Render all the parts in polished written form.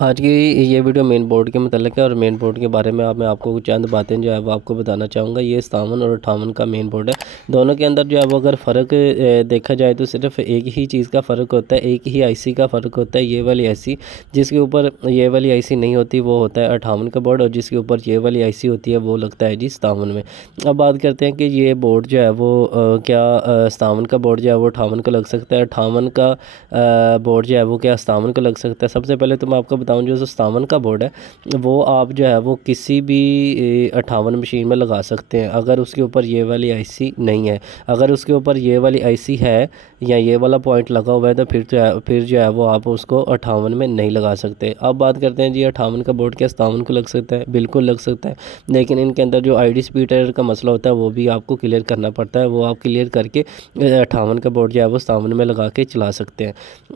آج کی یہ ویڈیو مین بورڈ کے متعلق ہے اور مین بورڈ کے بارے میں میں آپ کو چند باتیں جو ہے وہ آپ کو بتانا چاہوں گا۔ یہ 57 اور 58 کا مین بورڈ ہے۔ دونوں کے اندر جو ہے وہ اگر فرق دیکھا جائے تو صرف ایک ہی چیز کا فرق ہوتا ہے، ایک ہی آئی سی کا فرق ہوتا ہے۔ یہ والی آئی سی جس کے اوپر یہ والی آئی سی نہیں ہوتی وہ ہوتا ہے 58 کا بورڈ، اور جس کے اوپر یہ والی آئی سی ہوتی ہے وہ لگتا ہے 57 میں۔ اب بات کرتے ہیں کہ یہ بورڈ جو ہے وہ کیا 57 کا بورڈ جو ہے وہ 58 کو لگ سکتا ہے، 58 کا بورڈ جو ہے وہ کیا 57 کو لگ سکتا ہے۔ سب سے پہلے تو میں آپ کو بتاؤں جو 57 کا بورڈ ہے وہ آپ جو ہے وہ کسی بھی 58 مشین میں لگا سکتے ہیں اگر اس کے اوپر یہ والی آئی سی نہیں ہے۔ اگر اس کے اوپر یہ والی آئی سی ہے یا یہ والا پوائنٹ لگا ہوا ہے تو پھر جو ہے وہ آپ اس کو 58 میں نہیں لگا سکتے۔ اب بات کرتے ہیں جی 58 کا بورڈ کیا 57 کو لگ سکتا ہے؟ بالکل لگ سکتا ہے، لیکن ان کے اندر جو آئی ڈی سپیڈ ایرر کا مسئلہ ہوتا ہے وہ بھی آپ کو کلیئر کرنا پڑتا ہے۔ وہ آپ کلیئر کر کے 58 کا بورڈ جو ہے وہ 57 میں لگا کے چلا سکتے ہیں۔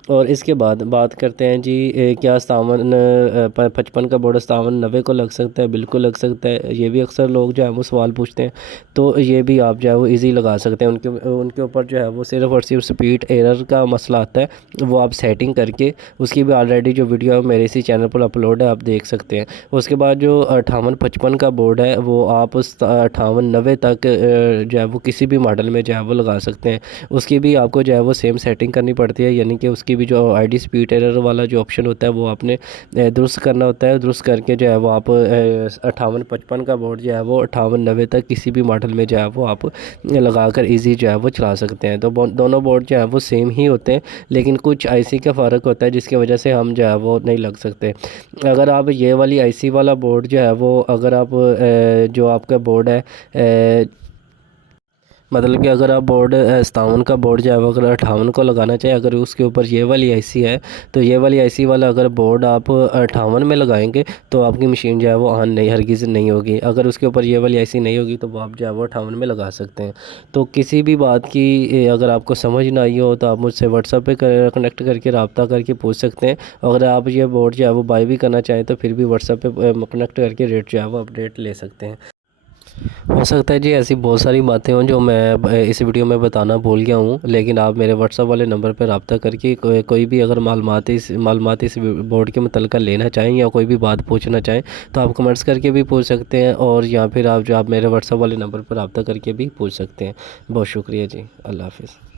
اور اس کے بعد بات کرتے ہیں جی کیا 55 کا بورڈ 57 90 کو لگ سکتا ہے؟ بالکل لگ سکتا ہے۔ یہ بھی اکثر لوگ جو ہے وہ سوال پوچھتے ہیں، تو یہ بھی آپ جو ہے وہ ایزی لگا سکتے ہیں۔ ان کے اوپر جو ہے وہ صرف اور صرف سپیڈ ایرر کا مسئلہ آتا ہے، وہ آپ سیٹنگ کر کے اس کی بھی آلریڈی جو ویڈیو ہے میرے اسی چینل پر اپلوڈ ہے، آپ دیکھ سکتے ہیں۔ اس کے بعد جو 58 55 کا بورڈ ہے وہ آپ 58 90 تک جو ہے وہ کسی بھی ماڈل میں جو ہے وہ لگا سکتے ہیں۔ اس کی بھی آپ کو جو ہے وہ سیم سیٹنگ کرنی پڑتی ہے، یعنی کہ اس کی بھی جو آئی ڈی سپیڈ ایرر والا جو آپشن ہوتا ہے وہ آپ نے درست کرنا ہوتا ہے۔ درست کر کے جو ہے وہ آپ 58 55 کا بورڈ جو ہے وہ 58 90 تک کسی بھی ماڈل میں جو ہے وہ آپ لگا کر ایزی جو ہے وہ چلا سکتے ہیں۔ تو دونوں بورڈ جو ہے وہ سیم ہی ہوتے ہیں، لیکن کچھ آئی سی کا فرق ہوتا ہے جس کی وجہ سے ہم جو ہے وہ نہیں لگ سکتے۔ اگر آپ یہ والی آئی سی والا بورڈ جو ہے وہ اگر آپ جو آپ کا بورڈ ہے مطلب کہ اگر آپ بورڈ 57 کا بورڈ جو ہے وہ اگر 58 کو لگانا چاہیں، اگر اس کے اوپر یہ والی آئی سی ہے تو یہ والی آئی سی والا اگر بورڈ آپ 58 میں لگائیں گے تو آپ کی مشین جو ہے وہ آن نہیں ہرگز نہیں ہوگی۔ اگر اس کے اوپر یہ والی آئی سی نہیں ہوگی تو وہ آپ جو ہے وہ 58 میں لگا سکتے ہیں۔ تو کسی بھی بات کی اگر آپ کو سمجھ نہ آئی ہو تو آپ مجھ سے واٹس ایپ پہ کنیکٹ کر کے رابطہ کر کے پوچھ سکتے ہیں۔ اگر آپ یہ بورڈ جو ہے وہ بائی بھی کرنا چاہیں تو پھر بھی واٹس ایپ پہ کنیکٹ کر کے ریٹ جو ہے وہ اپڈیٹ لے سکتے ہیں۔ ہو سکتا ہے جی ایسی بہت ساری باتیں ہوں جو میں اس ویڈیو میں بتانا بھول گیا ہوں، لیکن آپ میرے واٹس ایپ والے نمبر پہ رابطہ کر کے کوئی بھی اگر معلومات اس بورڈ کے متعلقہ لینا چاہیں یا کوئی بھی بات پوچھنا چاہیں تو آپ کمنٹس کر کے بھی پوچھ سکتے ہیں، اور یا پھر آپ میرے واٹس ایپ والے نمبر پر رابطہ کر کے بھی پوچھ سکتے ہیں۔ بہت شکریہ جی، اللہ حافظ۔